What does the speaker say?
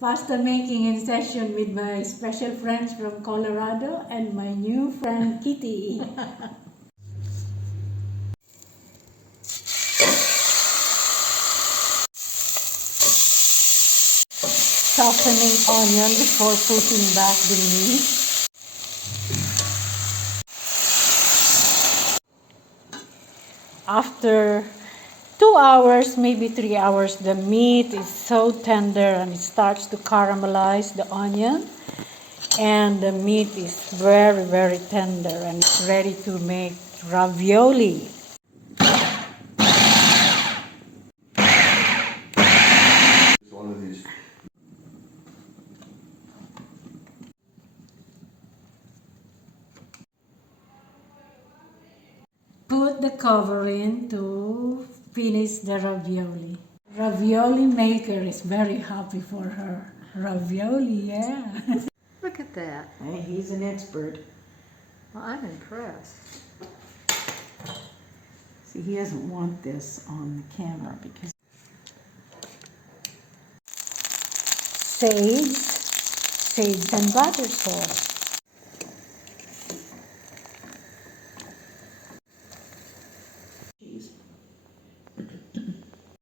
Pasta making in session with my special friends from Colorado and my new friend Kitty. Softening onion before putting back the meat. After 2 hours, maybe 3 hours, the meat is so tender and it starts to caramelize the onion. And the meat is very, very tender and it's ready to make ravioli. One of these. Put the cover in to finish the ravioli. Ravioli maker is very happy for her. Ravioli, yeah. Look at that. Hey, he's an expert. Well, I'm impressed. See, he doesn't want this on the camera because sage and butter sauce.